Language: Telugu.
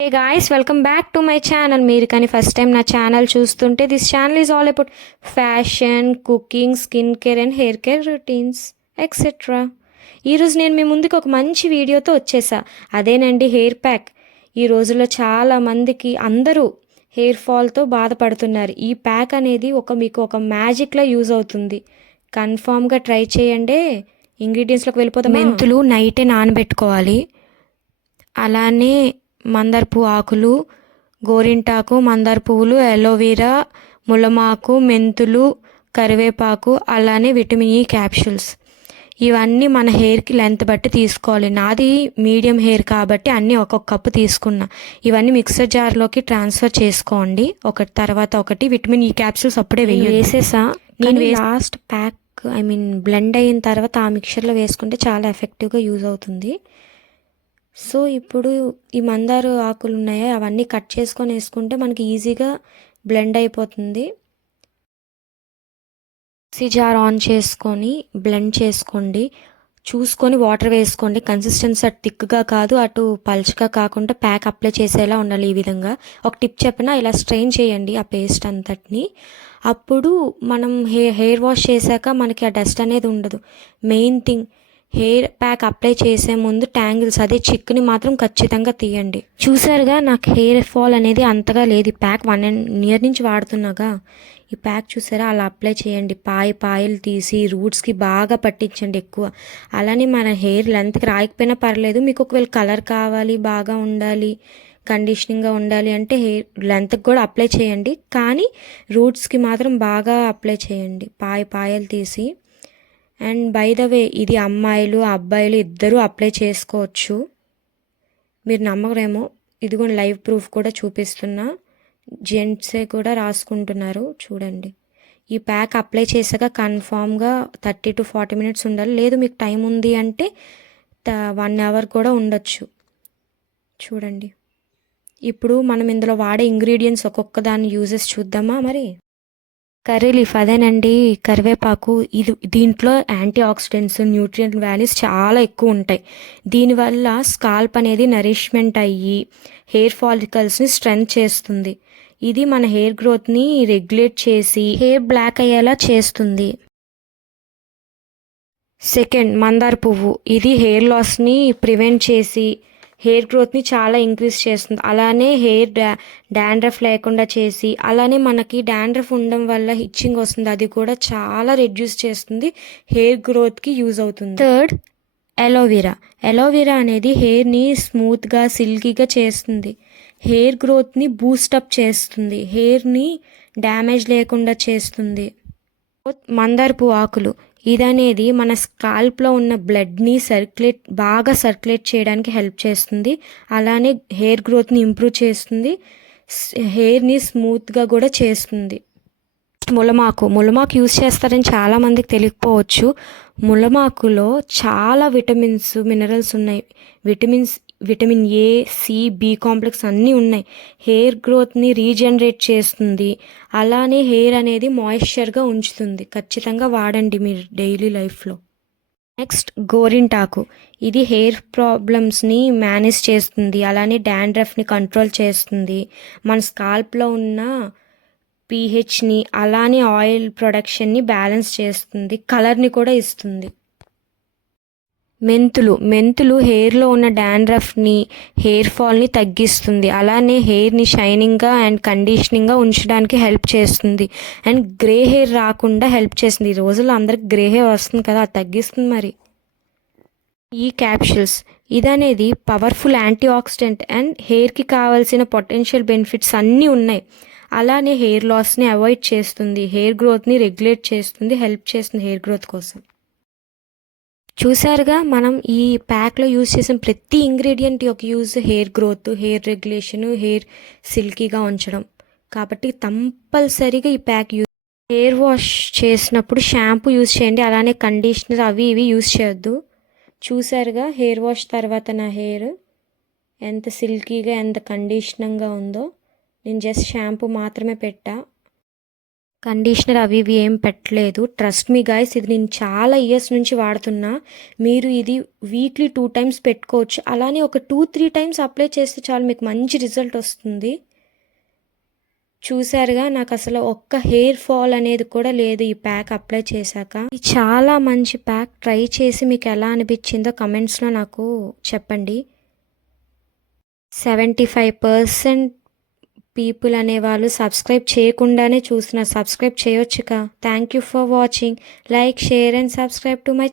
Hey guys, welcome back to my channel. మీరు కానీ ఫస్ట్ టైం నా ఛానల్ చూస్తుంటే this channel is all about fashion, cooking, skin care and hair care routines etcetera. ఈరోజు నేను మీ ముందుకు ఒక మంచి వీడియోతో వచ్చేసా. అదేనండి హెయిర్ ప్యాక్. ఈ రోజుల్లో చాలా మందికి అందరూ హెయిర్ ఫాల్తో బాధపడుతున్నారు. ఈ ప్యాక్ అనేది మీకు ఒక మ్యాజిక్లా యూజ్ అవుతుంది. కన్ఫామ్గా ట్రై చేయండి. ఇంగ్రీడియంట్స్లోకి వెళ్ళిపోతాం. మెంతులు నైటే నానబెట్టుకోవాలి. అలానే మందార పువ్వు ఆకులు, గోరింటాకు, మందార పువ్వులు, అలోవెరా, ములమాకు, మెంతులు, కరివేపాకు, అలానే విటమిన్ ఈ క్యాప్సూల్స్. ఇవన్నీ మన హెయిర్కి లెంత్ బట్టి తీసుకోవాలి. నాది మీడియం హెయిర్ కాబట్టి అన్నీ ఒక్కొక్క కప్పు తీసుకున్నా. ఇవన్నీ మిక్సర్ జార్లోకి ట్రాన్స్ఫర్ చేసుకోండి. ఒకటి తర్వాత ఒకటి. విటమిన్ ఈ క్యాప్సూల్స్ అప్పుడే వేసేసా. నేను లాస్ట్ ప్యాక్ బ్లెండ్ అయిన తర్వాత ఆ మిక్చర్లో వేసుకుంటే చాలా ఎఫెక్టివ్గా యూజ్ అవుతుంది. సో ఇప్పుడు ఈ మందార ఆకులు ఉన్నాయా అవన్నీ కట్ చేసుకొని వేసుకుంటే మనకి ఈజీగా బ్లెండ్ అయిపోతుంది. మిక్సీ జార్ ఆన్ చేసుకొని బ్లెండ్ చేసుకోండి. చూసుకొని వాటర్ వేసుకోండి. కన్సిస్టెన్సీ అటు థిక్గా కాదు అటు పల్చగా కాకుండా ప్యాక్ అప్లై చేసేలా ఉండాలి. ఈ విధంగా ఒక టిప్ చెప్పినా ఇలా స్ట్రెయిన్ చేయండి ఆ పేస్ట్ అంతటిని. అప్పుడు మనం హెయిర్ వాష్ చేశాక మనకి ఆ డస్ట్ అనేది ఉండదు. Main thing, hair pack apply చేసే ముందు ట్యాంగిల్స్ అదే చిక్కుని మాత్రం ఖచ్చితంగా తీయండి. చూసారుగా నాకు హెయిర్ ఫాల్ అనేది అంతగా లేదు. ఈ ప్యాక్ 1 year నుంచి వాడుతున్నాగా. ఈ ప్యాక్ చూసారా, అలా అప్లై చేయండి. పాయలు తీసి రూట్స్కి బాగా పట్టించండి ఎక్కువ. అలానే మన హెయిర్ లెంత్కి రాయకపోయినా పర్లేదు. మీకు ఒకవేళ కలర్ కావాలి, బాగా ఉండాలి, కండిషనింగ్గా ఉండాలి అంటే హెయిర్ లెంత్కి కూడా అప్లై చేయండి. కానీ రూట్స్కి మాత్రం బాగా అప్లై చేయండి పాయలు తీసి. అండ్ బై ద వే, ఇది అమ్మాయిలు అబ్బాయిలు ఇద్దరూ అప్లై చేసుకోవచ్చు. మీరు నమ్మరేమో, ఇదిగో లైవ్ ప్రూఫ్ కూడా చూపిస్తున్నా. జెంట్సే కూడా రాసుకుంటున్నారు చూడండి. ఈ ప్యాక్ అప్లై చేసాక కన్ఫామ్గా 30 to 40 minutes ఉండాలి. లేదు మీకు టైం ఉంది అంటే 1 hour కూడా ఉండొచ్చు. చూడండి. ఇప్పుడు మనం ఇందులో వాడే ఇంగ్రీడియంట్స్ ఒక్కొక్క దాని యూజెస్ చూద్దామా మరి. కర్రీ లీఫ్ అదేనండి, కరివేపాకు. దీంట్లో యాంటీ ఆక్సిడెంట్స్, న్యూట్రియంట్ వాల్యూస్ చాలా ఎక్కువ ఉంటాయి. దీనివల్ల స్కాల్ప్ అనేది నరిష్మెంట్ అయ్యి హెయిర్ ఫాలికల్స్ని స్ట్రెంగ్త్ చేస్తుంది. ఇది మన హెయిర్ గ్రోత్ని రెగ్యులేట్ చేసి హెయిర్ బ్లాక్ అయ్యేలా చేస్తుంది. సెకండ్, మందార పువ్వు. ఇది హెయిర్ లాస్ని ప్రివెంట్ చేసి హెయిర్ గ్రోత్ని చాలా ఇంక్రీజ్ చేస్తుంది. అలానే హెయిర్ డాండ్రఫ్ లేకుండా చేసి, అలానే మనకి డాండ్రఫ్ ఉండడం వల్ల ఇచ్చింగ్ వస్తుంది, అది కూడా చాలా రెడ్యూస్ చేస్తుంది. హెయిర్ గ్రోత్కి యూజ్ అవుతుంది. థర్డ్, అలోవెరా అనేది హెయిర్ని స్మూత్గా సిల్కీగా చేస్తుంది. హెయిర్ గ్రోత్ని బూస్టప్ చేస్తుంది. హెయిర్ని డ్యామేజ్ లేకుండా చేస్తుంది. మందార పువ్వు ఆకులు. ఇదనేది మన స్కాల్ప్లో ఉన్న బ్లడ్ని బాగా సర్క్యులేట్ చేయడానికి హెల్ప్ చేస్తుంది. అలానే హెయిర్ గ్రోత్ని ఇంప్రూవ్ చేస్తుంది. హెయిర్ని స్మూత్గా కూడా చేస్తుంది. ములమాకు యూజ్ చేస్తారని చాలామందికి తెలియకపోవచ్చు. ములమాకులో చాలా విటమిన్స్, మినరల్స్ ఉన్నాయి. Vitamin A, C, B complex అన్నీ ఉన్నాయి. హెయిర్ గ్రోత్ని రీజనరేట్ చేస్తుంది. అలానే హెయిర్ అనేది మాయిశ్చర్గా ఉంచుతుంది. ఖచ్చితంగా వాడండి మీరు డైలీ లైఫ్లో. నెక్స్ట్, గోరింటాకు. ఇది హెయిర్ ప్రాబ్లమ్స్ని మేనేజ్ చేస్తుంది. అలానే డాండ్రఫ్ని కంట్రోల్ చేస్తుంది. మన స్కాల్ప్లో ఉన్న పీహెచ్ని, అలానే ఆయిల్ ప్రొడక్షన్ని బ్యాలెన్స్ చేస్తుంది. కలర్ని కూడా ఇస్తుంది. మెంతులు హెయిర్లో ఉన్న డాండ్రఫ్ని, హెయిర్ ఫాల్ని తగ్గిస్తుంది. అలానే హెయిర్ని షైనింగ్గా అండ్ కండిషనింగ్గా ఉంచడానికి హెల్ప్ చేస్తుంది. అండ్ గ్రే హెయిర్ రాకుండా హెల్ప్ చేస్తుంది. ఈ రోజుల్లో అందరికి గ్రే హెయిర్ వస్తుంది కదా, అది తగ్గిస్తుంది మరి. ఈ క్యాప్సూల్స్. ఇదనేది పవర్ఫుల్ యాంటీ ఆక్సిడెంట్ అండ్ హెయిర్కి కావాల్సిన పొటెన్షియల్ బెనిఫిట్స్ అన్నీ ఉన్నాయి. అలానే హెయిర్ లాస్ని అవాయిడ్ చేస్తుంది. హెయిర్ గ్రోత్ని రెగ్యులేట్ చేస్తుంది, హెల్ప్ చేస్తుంది హెయిర్ గ్రోత్ కోసం. చూసారుగా, మనం ఈ ప్యాక్లో యూజ్ చేసిన ప్రతి ఇంగ్రీడియంట్ యొక్క use hair growth, hair regulation, hair సిల్కీగా ఉంచడం. కాబట్టి కంపల్సరీగా ఈ ప్యాక్ హెయిర్ వాష్ చేసినప్పుడు షాంపూ యూజ్ చేయండి. అలానే కండిషనర్ అవి ఇవి యూజ్ చేయొద్దు. చూసారుగా హెయిర్ వాష్ తర్వాత నా హెయిర్ ఎంత సిల్కీగా, ఎంత కండిషనింగ్గా ఉందో. నేను జస్ట్ షాంపూ మాత్రమే పెట్టా. కండిషనర్ అవి ఇవి ఏం పెట్టలేదు. ట్రస్ట్ మీ గైస్, ఇది నేను చాలా ఇయర్స్ నుంచి వాడుతున్నా. మీరు ఇది వీక్లీ 2 టైమ్స్ పెట్టుకోవచ్చు. అలానే ఒక 2-3 టైమ్స్ అప్లై చేస్తే చాలు, మీకు మంచి రిజల్ట్ వస్తుంది. చూసారుగా, నాకు అసలు ఒక్క హెయిర్ ఫాల్ అనేది కూడా లేదు ఈ ప్యాక్ అప్లై చేశాక. ఇది చాలా మంచి ప్యాక్. ట్రై చేసి మీకు ఎలా అనిపించిందో కమెంట్స్లో నాకు చెప్పండి. 75% పీపుల్ అనేవాళ్ళు సబ్స్క్రైబ్ చేయకుండానే చూస్తున్నారు. సబ్స్క్రైబ్ చేయొచ్చుగా. Thank you for watching. Like, share and subscribe to my